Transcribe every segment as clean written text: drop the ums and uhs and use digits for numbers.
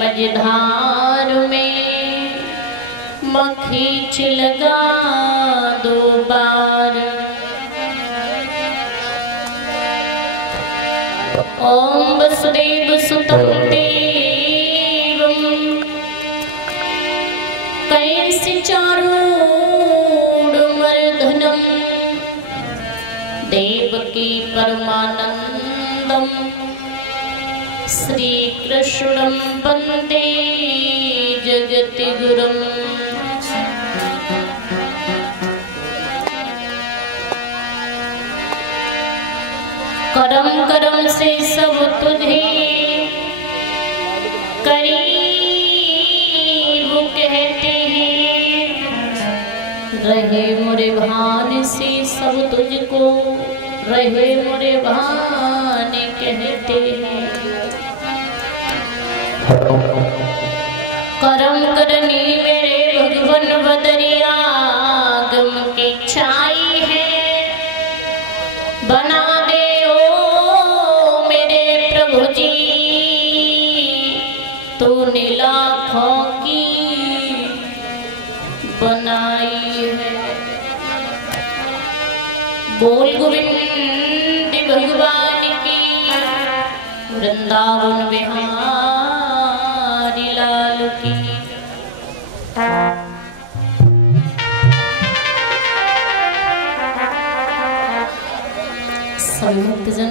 मझधार में मखीच लगा 2 बार। ओम वसुदेव सुतं देवं कैस्य चारूढमर्दनं देवकी परमानंदं श्री कृष्णं वंदे जगद्गुरुं। करम करम से सब तुझे करीब कहते हैं, रहे मोरे भान से सब तुझको रहे मोरे भान कहते हैं। करम करनी मेरे भगवन बदरिया गम की छाई है, बना दे ओ मेरे प्रभु जी तूने लाखों की बनाई है। बोल गोविंद भगवान की, वृंदावन बिहारी लाल की। भक्तजन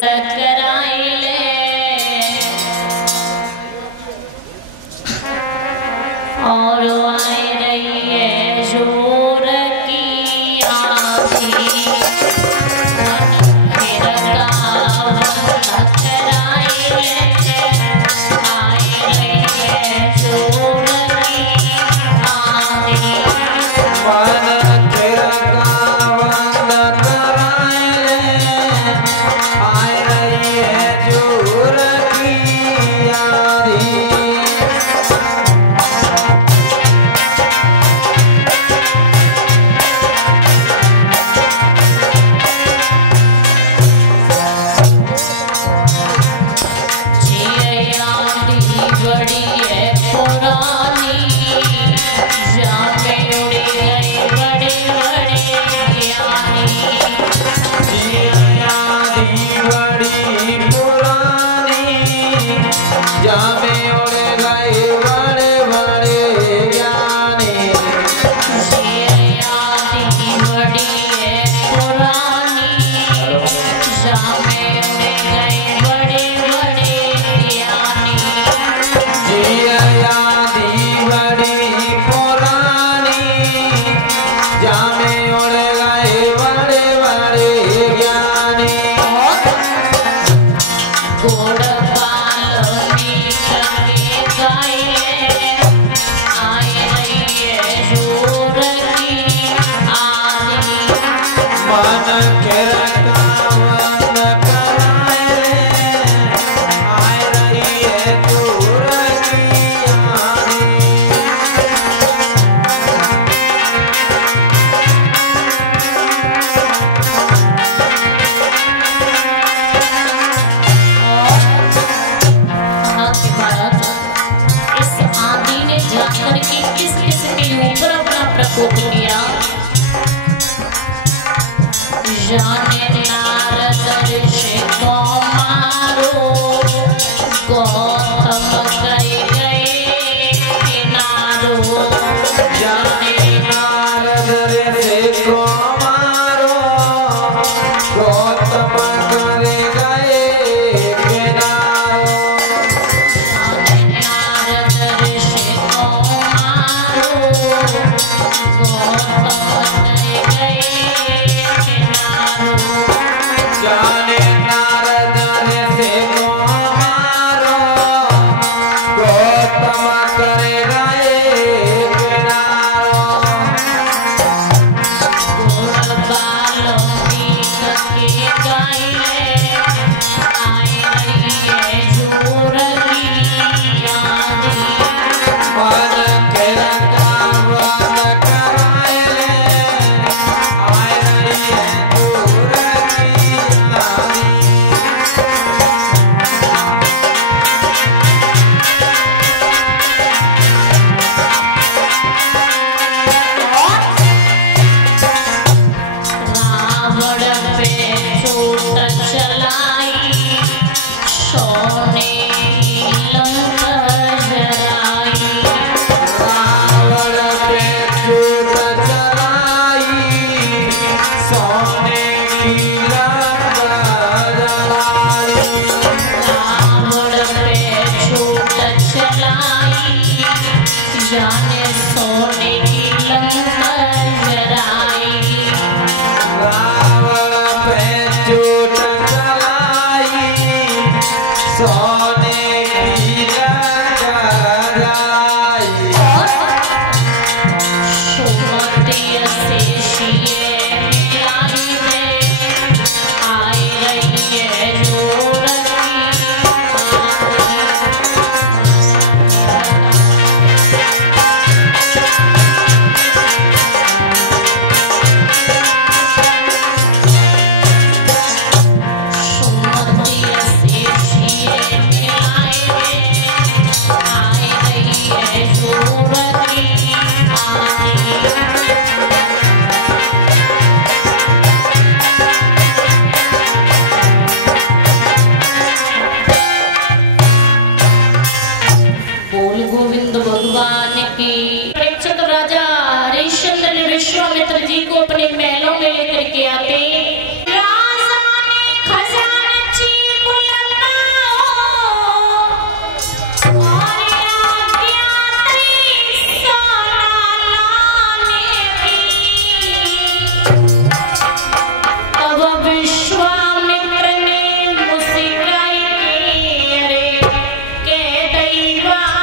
कराई ले और आए रही है जोर की आँखी, कराई ले आए रही है जोर की आँखी। जाने नारद रे से को मारो जाने सोने की लंका जराई, रावण पे चोट चलाई, सोने की लंका जराई। सुमति शेषिये मिलाई में आई रही है जोरती विश्वामित्र जी को अपने महलों में लेकर के आते। राजा ने खजानची बुलवाओ और आज्ञा दी सोना लाने की। तब विश्वामित्र ने मुस्कुराई अरे के दैवात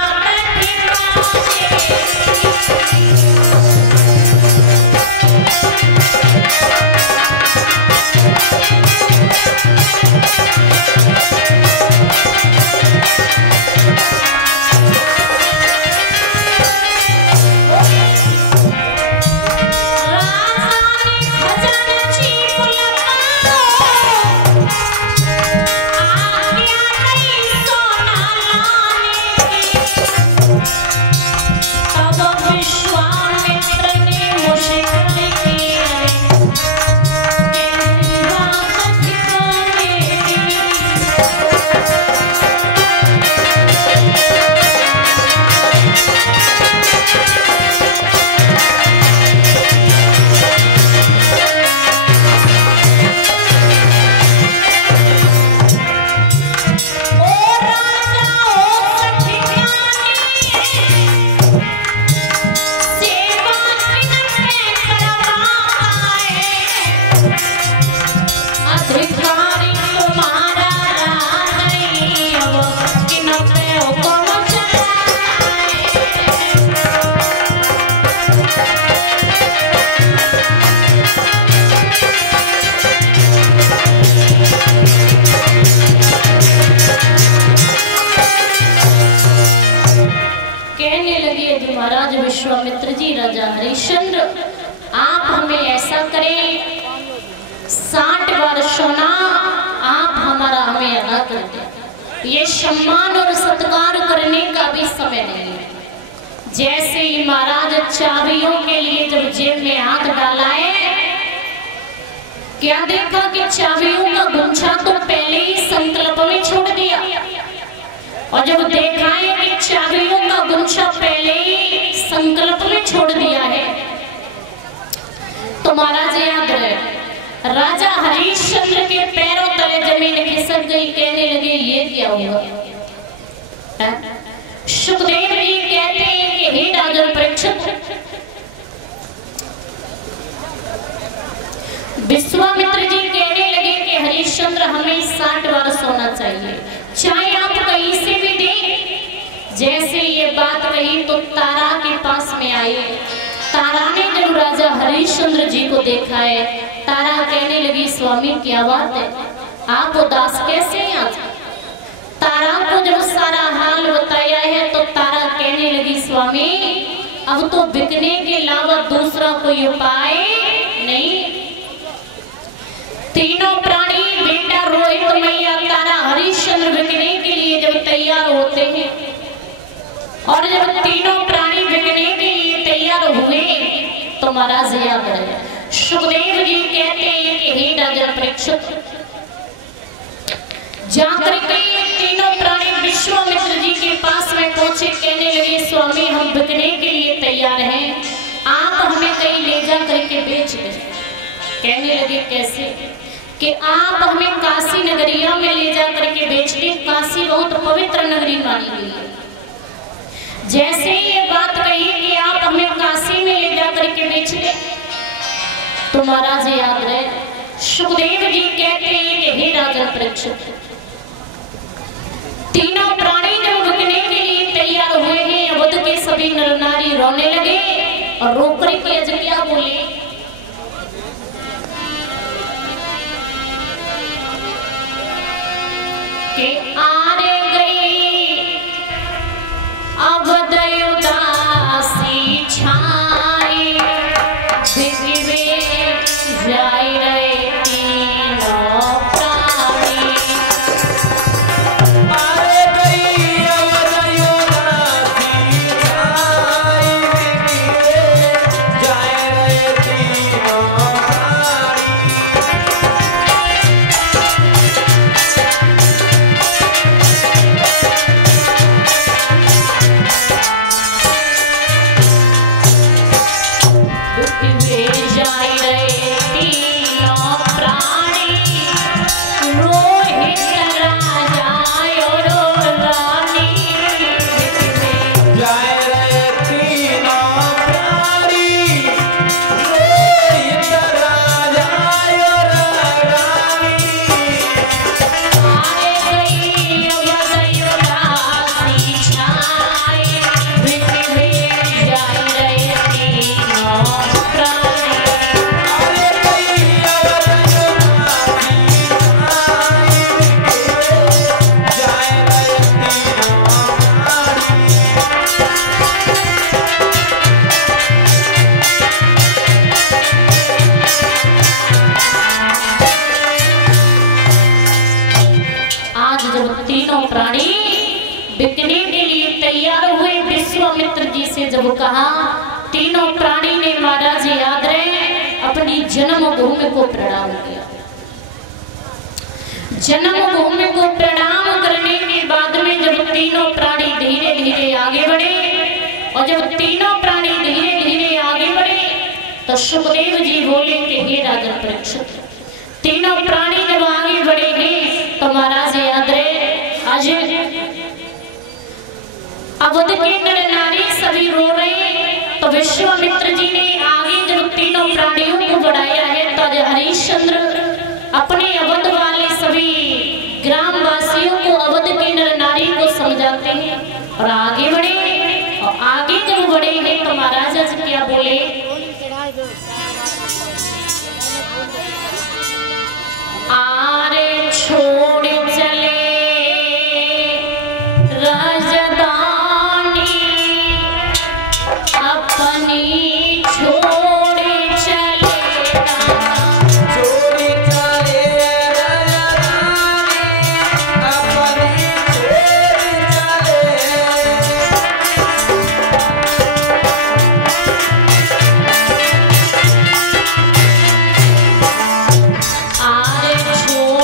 विश्वामित्र जी राजा हरिश्चंद्र आप हमें ऐसा करें 60 बार सोना आप हमारा हमें अदा कर दें। ये सम्मान और सत्कार करने का भी समय नहीं है। जैसे ही महाराज चाबियों के लिए जब जेब में हाथ डाला है क्या देखा कि चाबियों का गुच्छा तो पहले ही संकल्प में छोड़ दिया और जब देखा है कि चाबियों का गुच्छा पहले ही संकल्प में छोड़ दिया है तो महाराज याद रहे राजा हरिश्चंद्र के पैरों तले जमीन खिसक गई। कहने लगे ये क्या हुआ। सुखदेव जी कहते हैं कि हे राजन परीक्षित, विश्वामित्र जी कहने लगे कि हरिश्चंद्र हमें 60 बार सोना चाहिए, चाहे आप कहीं से भी दें। जैसे ये बात कही तो तारा के पास में आई। तारा ने जब राजा हरिश्चंद्र जी को देखा है, तारा कहने लगी स्वामी क्या बात है, आप उदास कैसे हैं आज। तारा को जब सारा हाल बताया है तो तारा कहने लगी स्वामी अब तो बिकने के अलावा दूसरा कोई उपाय नहीं। तीनों प्राणी बेटा रोहित मैया तारा हरिश्चंद्र बिकने के लिए जब तैयार होते हैं और जब तीनों प्राणी बिकने के लिए तैयार हुए तो महाराज याद रहे सुखदेव जी कहते हैं कि हे राजा परीक्षित, जाकर के तीनों प्राणी विश्वामित्र जी के पास में पहुंचे। कहने लगे स्वामी हम बिकने के लिए तैयार हैं, आप हमें कहीं ले जा करके बेच दें। कहने लगे कैसे कि आप हमें काशी नगरिया में ले जा करके बेच दें। काशी बहुत पवित्र नगरी मानी गई है। जैसे ये बात कही कि आप हमें काशी में ले जा करके बेच ले, तो महाराज याद रहे सुखदेव जी कहते हैं कि हे राजा परीक्षित, तीनों प्राणी जब रुकने के लिए तैयार हुए हैं, अवध के सभी नर नारी रोने लगे और रो करके अजकिया बोले कि आरे गई अवध उदासी छाई, दिव्य जाय रहे तीनों प्राणी। आरे गई अवध उदासी छाई, दिव्य जाय रहे तीनों प्राणी। बिकने के लिए तैयार हुए, विश्वामित्र जी से जब कहा, तीनों प्राणी ने महाराज याद रहे अपनी जन्मभूमि को प्रणाम किया। जन्मभूमि को प्रणाम करने के बाद में जब तीनों प्राणी धीरे धीरे आगे बढ़े, और जब तीनों प्राणी धीरे धीरे आगे बढ़े तो सुखदेव जी बोले कि हे राजा परीक्षित, तीनों प्राणी जब आगे बढ़े हैं तो महाराज याद रहे आज अवध के नर नारी सभी रो रहे हैं। तो विश्वामित्र जी ने आगे जब तीनों प्राणियों को बढ़ाया है तो हरिश्चंद्र अपने अवध वाले सभी ग्रामवासियों को, अवध के नर नारी को समझाते हैं और आगे बढ़े। और आगे जब बढ़े हैं तो महाराजा जी क्या बोले, आरे छोड़ चले राजधानी अपनी, छोड़ चले छोड़ चले राजधानी अपनी, छोड़ चले। आरे छोड़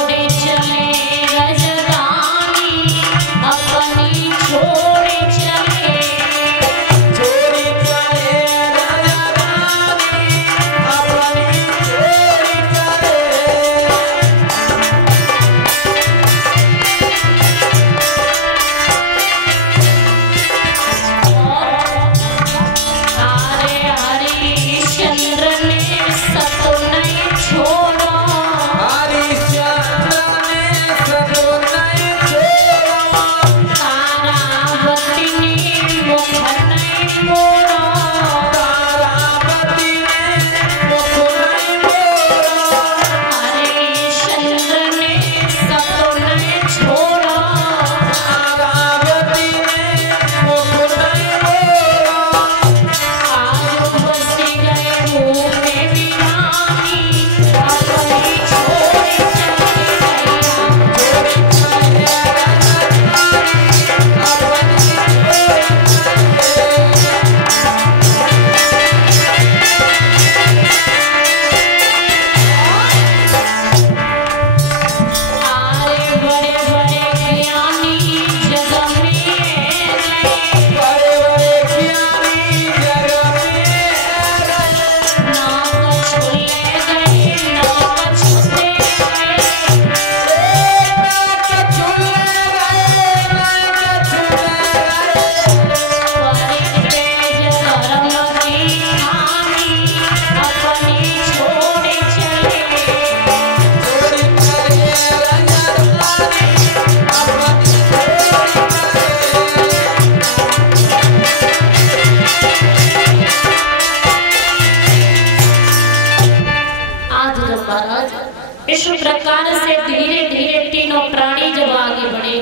प्रकार से धीरे धीरे तीनों प्राणी जब आगे बढ़े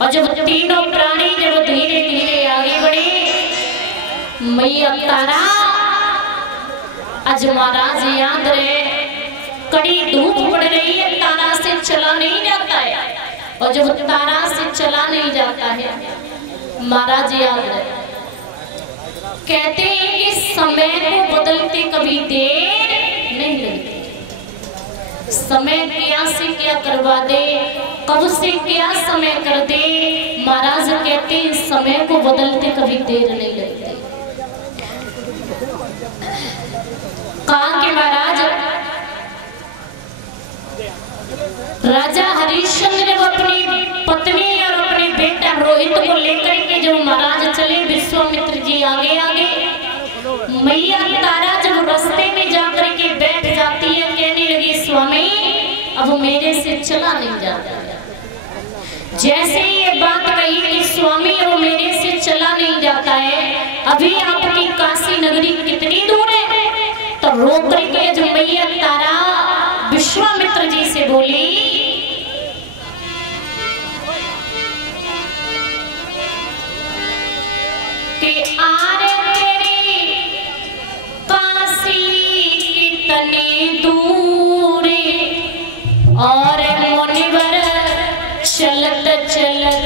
और जब तीनों प्राणी जब धीरे धीरे आगे बढ़े, मैया तारा आज महाराज याद रहे, कड़ी धूप पड़ रही है, तारा से चला नहीं जाता है। और जब तारा से चला नहीं जाता है, महाराज याद रहे, कहते हैं कि समय को बदलते कभी देर नहीं लगती। समय क्या से क्या करवा दे, कब से क्या समय कर दे, महाराज कहते हैं समय को बदलते कभी देर नहीं लगती। कहा कि महाराज राजा हरिश्चंद्र जब अपनी पत्नी और अपने बेटा रोहित को लेकर के जब महाराज चले, विश्वामित्र जी आगे आगे, मैया तारा जब रास्ते में जाकर के बैठ जाती है, कहने लगी स्वामी अब मेरे से चला नहीं जाता। जैसे ही ये बात कही कि स्वामी अब मेरे से चला नहीं जाता है, अभी आपकी काशी नगरी कितनी दूर है, तो रोक करके जो मैया तारा विश्वामित्र जी से बोली कि आरे तेरी काशी कितनी दूर और मुनिवर चलत चलत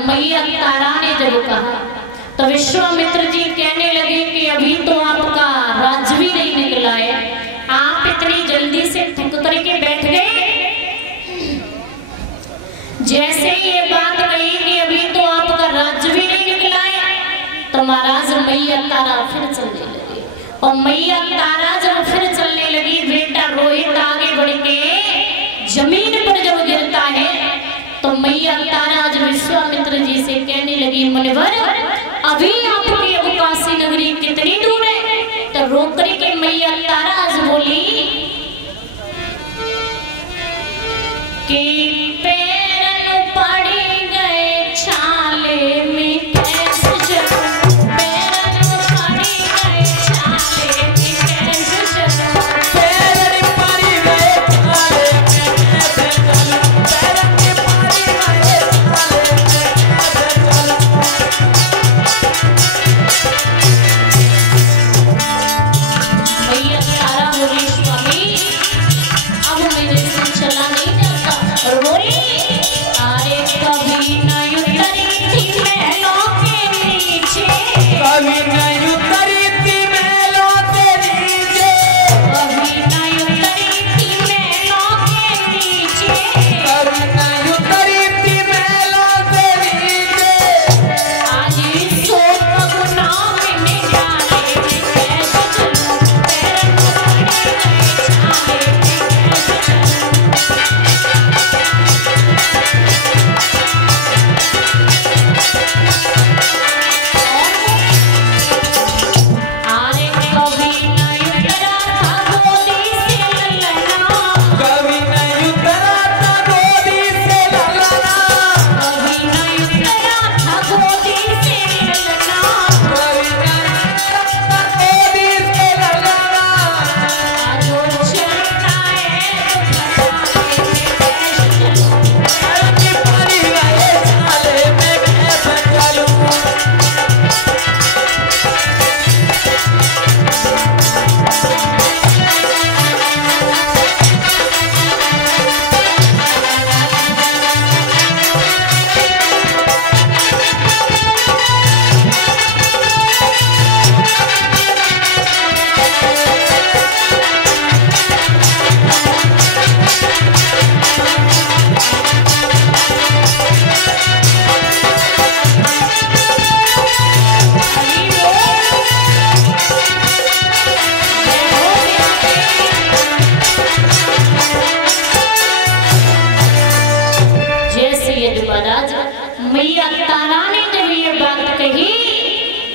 मैया तारा ने जब कहा तो विश्वामित्र जी कहने लगे कि अभी तो आपका राज्य भी नहीं निकला है, आप इतनी जल्दी से थक करके बैठ गए। जैसे ही ये बात कही कि अभी तो आपका राज्य भी नहीं निकला है, तो महाराज मैया तारा फिर चलने लगी। और मैया तारा जब फिर चलने लगी, बेटा रोहित आगे बढ़ के जमीन पर जब गिरता है, तो मैया तारा जब विश्वामित्र जी से कहने लगी मुनिवर अभी आपकी अब काशी नगरी कितनी दूर है, तो रोक करके मैया तारा आज बोली कि पैरन पड़ी गए छाले में कैसे चलूं, पैरन पड़ी गए छाले में कैसे चलूं, पैरन पड़ी गए छाले में कैसे चलूं, पैरन पड़ी गए छाले में कैसे चलूं। मैया तारा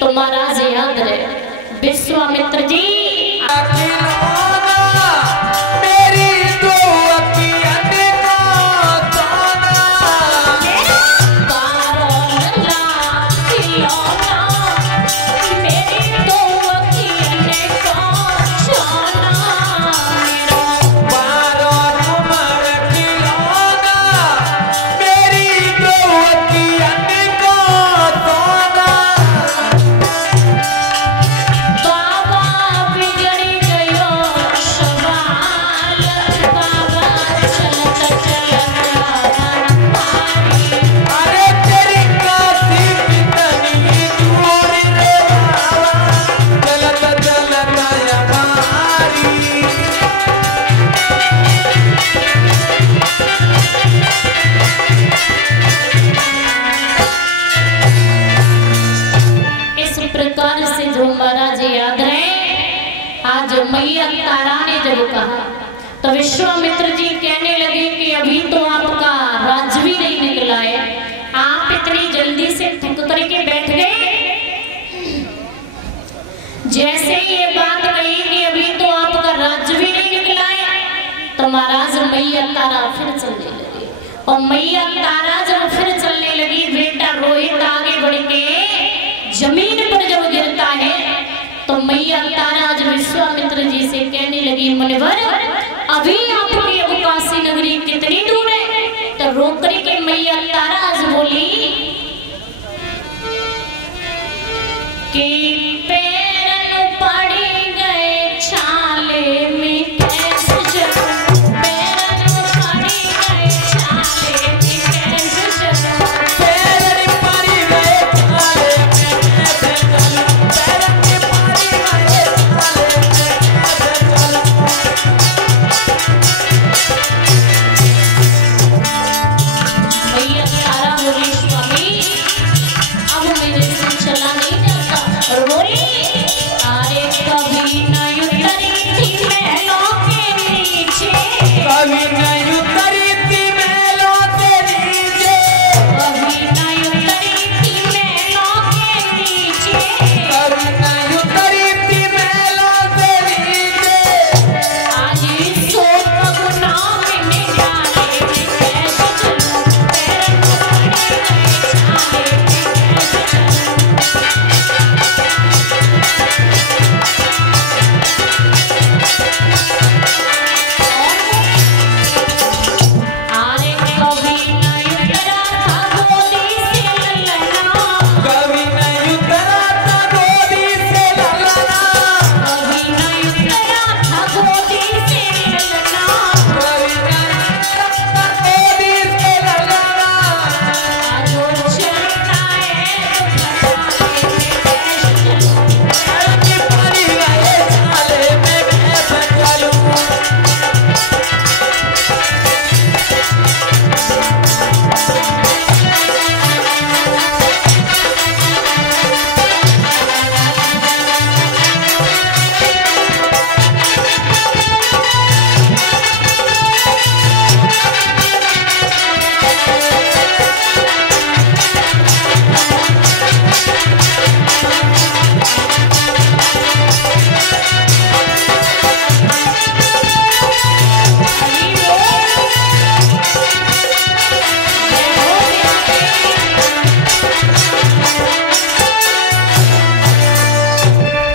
तो महाराज याद रहे विश्वामित्र जी मैया तारा ने जब कहा तो विश्वामित्र जी कहने लगे कि अभी तो आपका राज्य भी नहीं निकला है, आप इतनी जल्दी से थक करके बैठ गए। जैसे ये बात कही कि अभी तो आपका राज्य भी नहीं निकला है, तो महाराज मैया तारा फिर चलने लगी। और मैया तारा जब फिर चलने लगी, बेटा रोहित आगे बढ़ के जमीन पर जब गिरता है तो मैया तारा जब विश्वामित्र जी से कहने लगी, मुनिवर अभी आपकी अब काशी नगरी कितनी दूर है? तो रोक करके मैया तारा आज बोली कि पैरन पड़ी गए छाले में कैसे चलूं, पैरन पड़ी गए छाले में कैसे चलूं, पैरन पड़ी गए छाले में कैसे चलूं, पैरन पड़ी गए छाले में कैसे चलूं। मैया तारा बोली, स्वामी अब मेरे से चला नहीं जाता। और बोली, अरे कभी न उतरी थी महलों के नीचे, कभी नहीं उतरी थी महलों के नीचे, कभी न उतरी थी महलों के नीचे, कभी नहीं उतरी थी महलों के नीचे। आज सो गुनाह में निकाले मैं कैसे चलूं, पैरन पड़े गए छाले में कैसे चलूं। अरे कभी न उतरा था गोदी से ललना, कभी नहीं उतरा था गोदी से ललना, कभी न उतरा था गोदी से ललना, कभी नहीं उतरा था गोदी से ललना। जो चलता है तो खटाले में कैसे चलूं, पैरन पड़ी गए छाले में कैसे चलूं।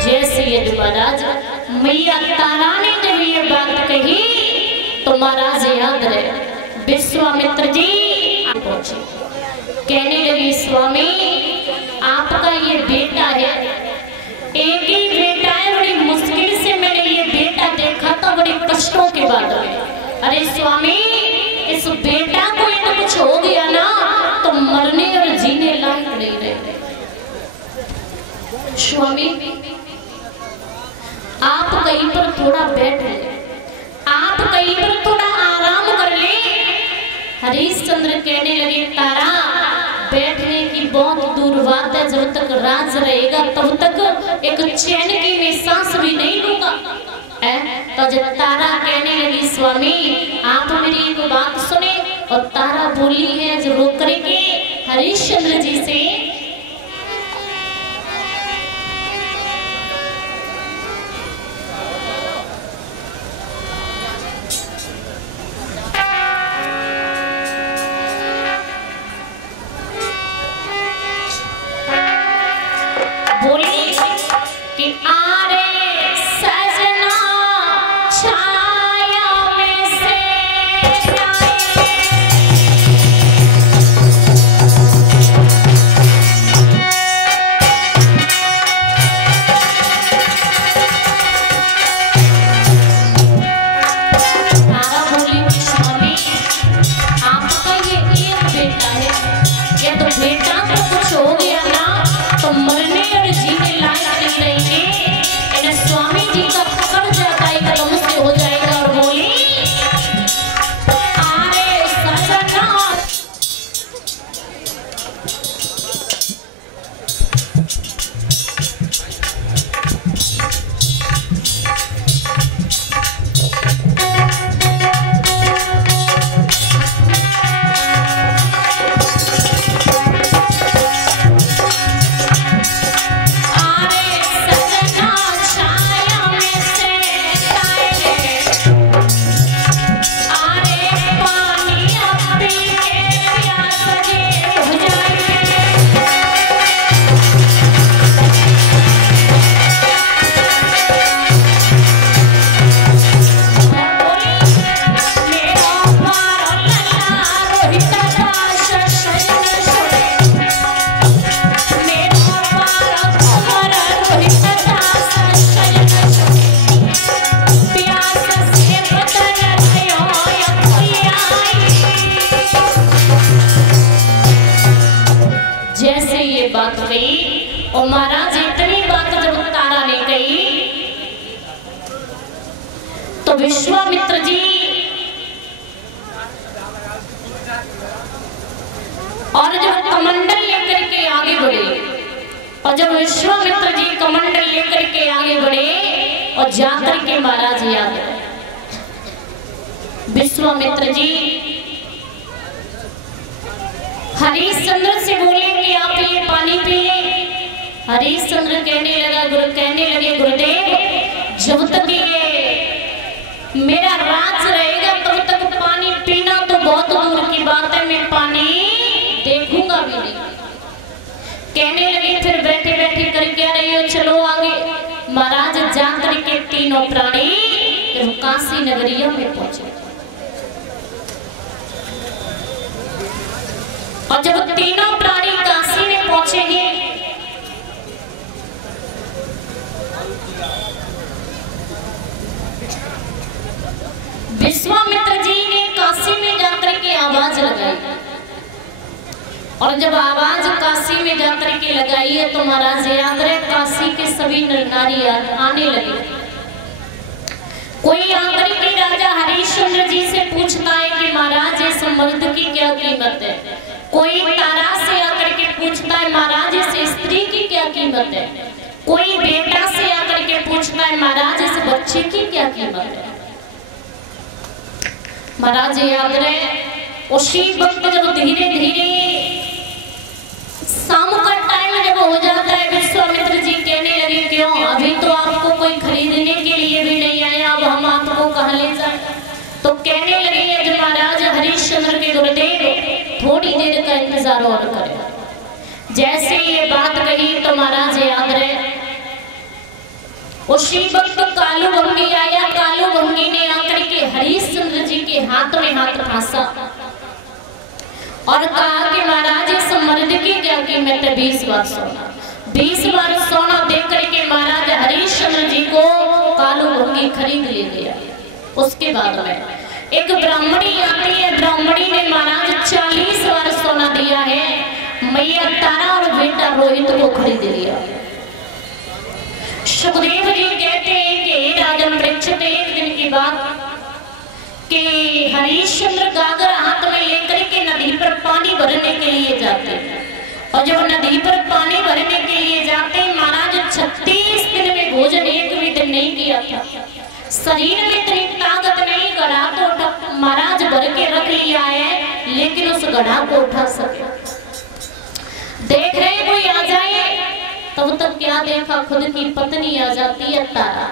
जैसे ये महाराज मैया तारा ने जब ये बात कही तो महाराज याद रहे विश्वामित्र जी पहुंचे, कहने लगी, स्वामी आपका ये बेटा है, एक ही बेटा है, बड़ी मुश्किल से मैंने ये बेटा देखा था, बड़े कष्टों के बाद में। अरे स्वामी इस बेटा को तो कुछ हो गया ना तो मरने और जीने लायक नहीं रहे। स्वामी आप कहीं पर थोड़ा बैठ ले, आप कहीं पर थोड़ा आराम कर ले। हरिश्चंद्र कहने लगे, तारा बैठने की बहुत दूर बात है, जब तक राज रहेगा तब तक एक चैन की मैं सांस भी नहीं लूंगा। तो जब तारा कहने लगी, स्वामी आप मेरी एक बात सुने, और तारा बोली है जो रोक करके हरिश्चंद्र जी से विश्वामित्र जी और जब कमंडल लेकर के आगे बढ़े, और जब विश्वामित्र जी कमंडल लेकर के आगे बढ़े और जाकर के महाराज याद है विश्वामित्र जी हरिश्चंद्र से बोले कि आप ये पानी पिए। हरिश्चंद्र कहने लगे गुरुदेव जब तक ये मेरा राज रहेगा तब तक पानी पीना तो बहुत दूर की बात है, मैं पानी देखूंगा भी नहीं। कहने लगे फिर बैठे बैठे कर क्या रही हो, चलो आगे। महाराज जाकर के तीनों प्राणी काशी नगरिया में पहुंचे और जब तीनों प्राणी काशी में पहुंचेंगे विश्वामित्र जी ने काशी में जाकर के आवाज लगाई, और जब आवाज काशी में जाकर के लगाई है तो महाराज याद रहे काशी के सभी नर नारी आने लगे। कोई आकर के राजा हरिश्चंद्र जी से पूछता है कि महाराज इस मर्द की क्या कीमत है। कोई तारा से आकर के पूछता है महाराज इस स्त्री की क्या कीमत है। कोई बेटा से आकर के पूछता है महाराज इस बच्चे की क्या कीमत है। महाराज याद रहे उसी वक्त जब धीरे धीरे शाम का टाइम जब हो जाता है विश्वामित्र जी कहने लगे क्यों अभी तो आपको कोई खरीदने के लिए भी नहीं आया, अब हम आपको कहाँ ले जाए। तो कहने लगे यदि महाराज हरिश्चंद्र के गुरुदेव थोड़ी देर का इंतजार और करें। जैसे ये बात कही तो महाराज याद रहे उसी वक्त कालू भंगी आया। कालू भंगी ने आकर के हरिश्चंद्र जी के हाथ में हाथ फांसा और कहा कि महाराज इस मर्द की क्या कीमत है, 20 बार सोना। 20 बार सोना देकर के महाराज हरिश्चंद्र जी को कालू भंगी खरीद ले गया। उसके बाद में एक ब्राह्मणी आती है, ब्राह्मणी ने महाराज 40 बार सोना दिया है, मैया तारा और बेटा रोहित को खरीद लिया। सुखदेव जी कहते हैं कि राजन परीक्षित एक दिन की बात कि हरिश्चंद्र गागर हाथ में लेकर के नदी पर पानी भरने के लिए जाते, और जब नदी पर पानी भरने के लिए जाते महाराज 36 दिन में भोजन एक भी दिन नहीं किया था। शरीर में इतनी ताकत नहीं, गढ़ा तो उठा महाराज भर के रख लिया है लेकिन उस गढ़ा को उठा सके। देख रहे कोई आ जाए तब तक क्या देखा, खुद की पत्नी आ जाती है तारा।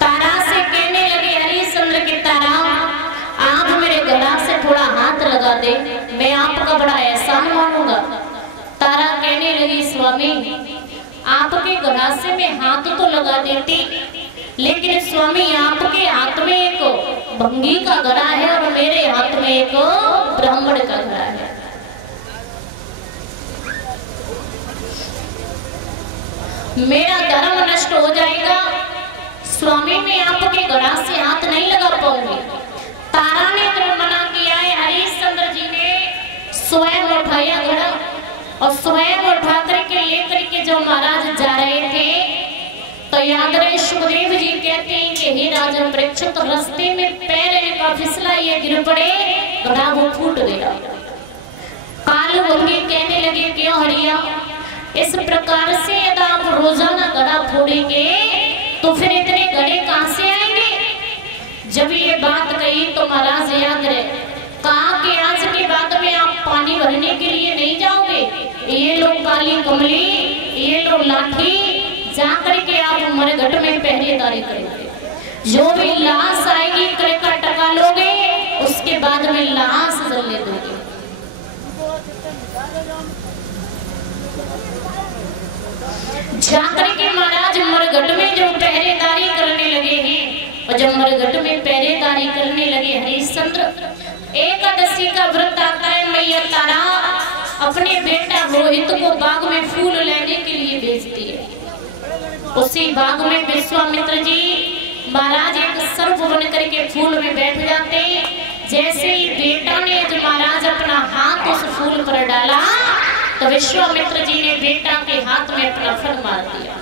तारा से कहने लगे हरिश्चंद्र के तारा आप मेरे गला से थोड़ा हाथ लगा दे, मैं आपका बड़ा एहसान मानूंगा। तारा कहने लगी स्वामी आपके गला से मैं हाथ तो लगा देती, लेकिन स्वामी आपके हाथ में एक भंगी का गला है और मेरे हाथ में एक ब्राह्मण का गला है। मेरा धर्म नष्ट हो जाएगा, स्वामी मैं आपके गला से हाथ नहीं लगा पाऊंगी। तारा ने तो मना किया है। हरिश्चंद्र जी ने स्वयं उठाया घड़ा और स्वयं उठा करके लेकर के जो महाराज जा रहे थे तो याद रहे सुखदेव जी कहते हैं कि हे राजा परीक्षित रास्ते में पैर इनका फिसला, ये गिर पड़े, घड़ा वो फूट गया। कालू भंगी कहने लगे क्यों हरिया इस प्रकार से यदि आप रोजाना घड़ा फोड़ेंगे तो फिर इतने घड़े कहां से आएंगे। जब ये बात कही तो महाराज याद रहे कहा कि आज के बाद में आप पानी भरने के लिए नहीं जाओगे, ये लोग काली कमली, ये लोग लाठी, जाकर के आप मरघट में पहरेदारी करेंगे। जो भी लाश आएगी करका टका लोगे, उसके बाद में लाश जलने दोगे। जाकर के महाराज मरघट में जो पहरेदारी करने लगे हैं, और जब मरघट में पहरेदारी करने लगे हरिश्चंद्र, एकादशी का व्रत आता है, मैया तारा अपने बेटा रोहित को बाग में फूल लेने के लिए भेजती है। उसी बाग में विश्वामित्र जी महाराज एक सर्प बन करके फूल में बैठ जाते हैं। जैसे ही बेटा ने जो महाराज अपना हाथ उस फूल पर डाला तो विश्वामित्र जी ने बेटा के हाथ में अपना फल मार दिया।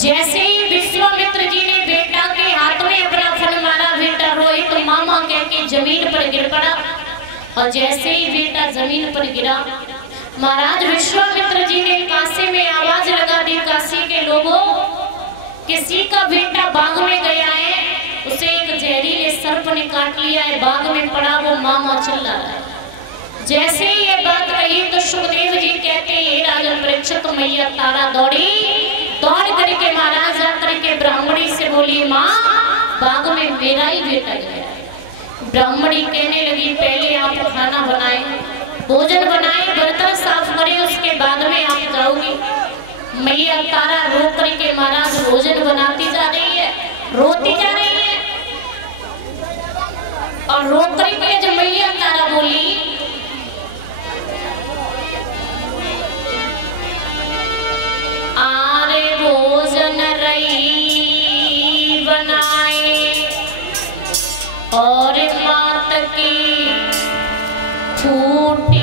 जैसे ही विश्वामित्र जी ने बेटा के हाथ में अपना फन मारा, बेटा रोए तो मामा कह के जमीन पर गिर पड़ा। और जैसे ही बेटा जमीन पर गिरा, महाराज विश्वामित्र जी ने काशी में आवाज लगा दी, काशी के लोगों, किसी का बेटा बाग में गया है, उसे एक जहरीले सर्प ने काट लिया है, बाग में पड़ा वो मामा चिल्ला रहा है। जैसे ही ये बात कही तो सुखदेव जी कहते हैं, राजन परीक्षित, तो मैया तारा दौड़ करके महाराज जाकर के ब्राह्मणी से बोली, माँ बाग में मेरा ही बेटा गया। ब्राह्मणी कहने लगी, पहले आप खाना बनाए, भोजन बनाए, बर्तन साफ करें, उसके बाद में आप जाओगी। मैया तारा रो करके महाराज भोजन बनाती जा रही है, रोती जा रही है। और रो करके जब मैया तारा बोली, आरे भोजन रही बनाए और मात की छूटी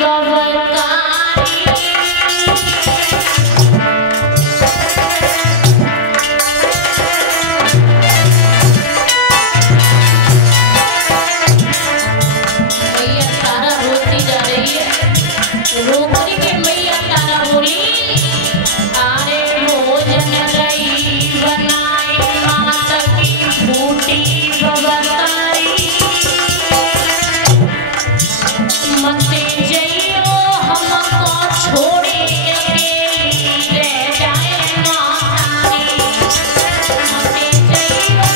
बवकारी। मैया तारा रोती जा रही है, रो करके मैया तारा बोली, आरे भोजन रही बनाए माता की छूटी बवकारी। मते जइयो हमको छोड़े अकेली रह जाए मातारी। मते जइयो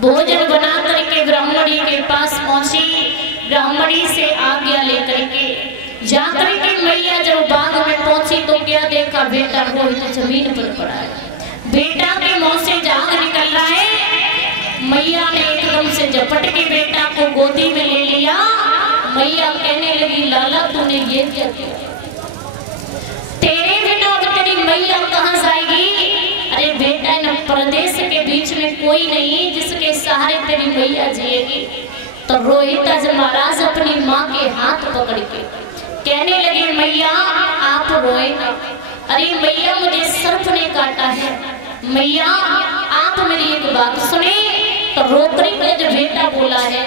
भोजन बना करके ब्राह्मणी के पास पहुंची। ब्राह्मणी से आज्ञा लेकर के जाकर के मैया जब बाग में पहुंची तो क्या देखा, बेटा रोहित जमीन पर पड़ा है, बेटा के मुंह से जाग निकल रहा है। मैया ने एकदम से झपट के बेटा को गोदी में ले लिया। मैया कहने लगी, लाला तूने ये क्या किया, तेरे बिना अब तेरी मैया कहाँ जाएगी। अरे बेटा, न प्रदेश के बीच में कोई नहीं जिसके सहारे तेरी मैया जिएगी। तो रोहित महाराज अपनी माँ के हाथ पकड़ के कहने लगे, मैया आप रोए ना। अरे मैया, मुझे सर्प ने काटा है, मैया आप मेरी एक बात सुने। तो रोकरी में जो बेटा बोला है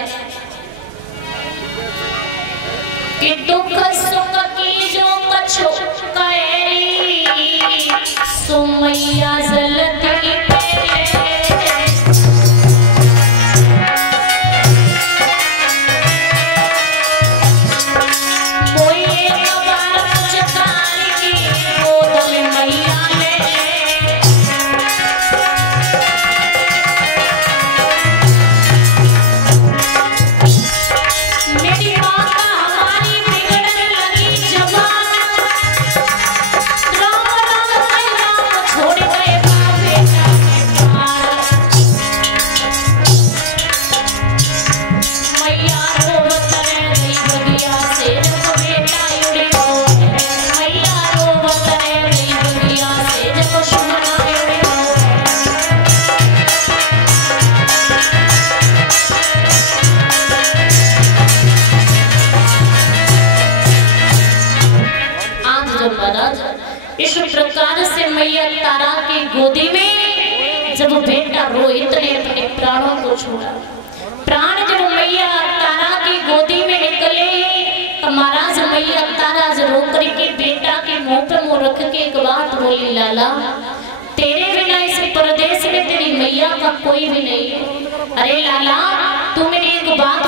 कि दुख सुख की जो कछु कैरी सो मैया जलती मैया इस प्रकार से मैया तारा की गोदी में जब बेटा रोहित ने अपने प्राणों को छोड़ा, प्राण जब मैया तारा की गोदी में निकले तो महाराज मैया तारा रो करके बेटा के मुंह पे मुंह रख के एक बात बोली, लाला तेरे बिना इस प्रदेश में तेरी मैया का कोई भी नहीं है। अरे लाला तू मेरी एक बात